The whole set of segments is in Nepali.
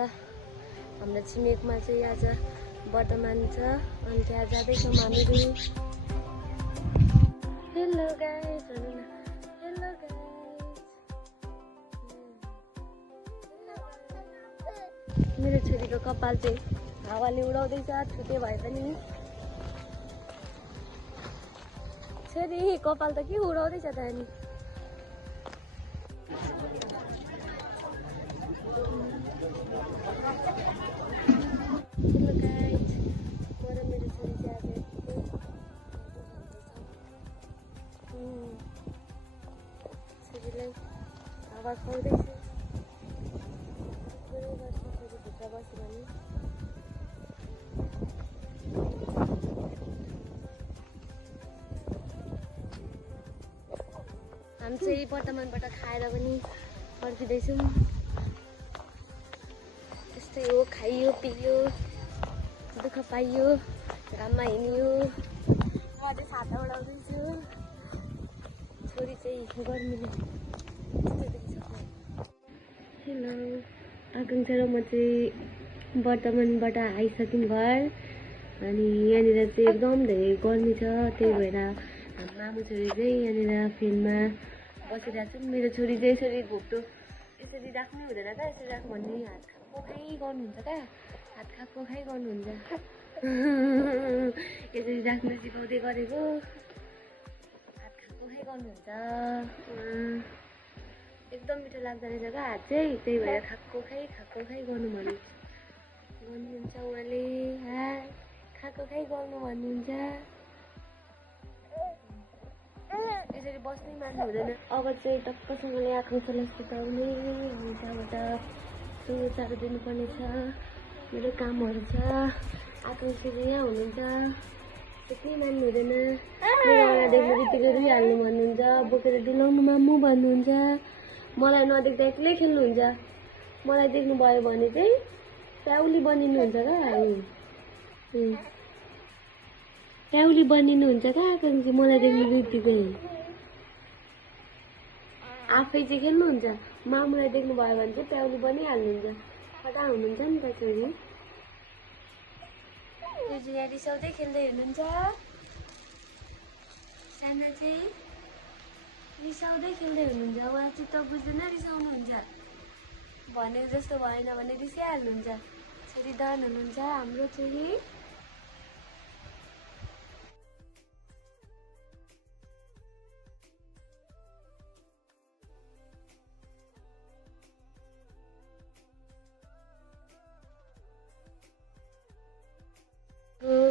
तल हाम्रो छिमेकमा चाहिँ आज वर्तमान छ अनि त्यहाँ जाँदैछौँ हामीहरू। हेलो गाइस भन्नु न, हेलो गाइस। मेरो छोरीको कपाल चाहिँ हावाले उडाउँदैछ, छुटे भए पनि। छोरी कपाल त के उडाउँदैछ त अनि। हेलो गाइस, म र मेरो छोरी चाहिँ आज छोरीलाई हावा खुवाउँदैछु। छोरी भित्र बस्यो भने हामी चाहिँ वर्तमानबाट खाएर पनि फर्किँदैछौँ। त्यस्तै हो, खाइयो पियो दुःख पाइयो, घाममा हिँडियो। म चाहिँ छाता उडाउँदैछु, छोरी चाहिँ गर्मीले हेलो आकाङ्क्षा र म चाहिँ वर्तमानबाट आइसक्यौँ घर। अनि यहाँनिर चाहिँ एकदम धेरै गर्मी छ, त्यही भएर हाम्रो मामु छोरी चाहिँ यहाँनिर फेनमा बसिरहेको छौँ। मेरो छोरी चाहिँ यसरी घोप्टो यसरी राख्नै हुँदैन क्या, यसरी राख्नु भने हात खाएको खाइ गर्नुहुन्छ क्या, हात खाएको खाइ गर्नुहुन्छ। यसरी राख्न सिकाउँदै गरेको, हात खाएको खाइ गर्नुहुन्छ। एकदम मिठो लाग्दो रहेछ क्या हात चाहिँ, त्यही भएर खाएको खाइ गर्नु भन्नुहुन्छ उहाँले। खाएको खाइ गर्नु भन्नुहुन्छ। यसरी बस्नै मान्नु हुँदैन। अब चाहिँ टक्कसँगले आकाङ्क्षालाई सुताउने हुन्छ। अब त सुचारो दिनुपर्ने छ, मेरो कामहरू छ। आकाङ्क्षा यहाँ हुनुहुन्छ, सुत्नै मान्नु हुँदैन। मेरो आमा देख्नु बित्तिकै रुइहाल्नु भन्नुहुन्छ, बोकेर डुलाउनु मामु भन्नुहुन्छ। मलाई नदेख्दा एक्लै खेल्नुहुन्छ, मलाई देख्नुभयो भने चाहिँ प्याउली बनिनुहुन्छ क्या हामी। प्याउली बनिनुहुन्छ क्या आकाङ्क्षा, मलाई देख्नु बित्तिकै। आफै चाहिँ खेल्नुहुन्छ, मामुलाई देख्नुभयो भने चाहिँ प्याउली बनिहाल्नुहुन्छ। फटा हुनुहुन्छ नि त छोरी। त्यो चाहिँ यहाँ रिसाउँदै खेल्दै हुनुहुन्छ। साना चाहिँ रिसाउँदै खेल्दै हुनुहुन्छ। उहाँ चित्त बुझ्दैन, रिसाउनुहुन्छ। भनेको जस्तो भएन भने रिसाइहाल्नुहुन्छ। छोरी दान हुनुहुन्छ हाम्रो छोरी।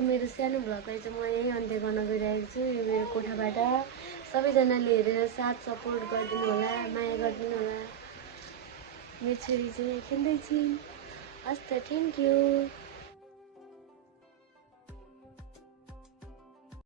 मेरो सानो भ्लगलाई चाहिँ म यहीँ अन्त्य गर्न गइरहेको छु। यो मेरो कोठाबाट सबैजनाले हेरेर साथ सपोर्ट गरिदिनु होला, माया गरिदिनु होला। मेरो छोरी चाहिँ खेल्दैछिन्। हस् त, थ्याङ्क यू।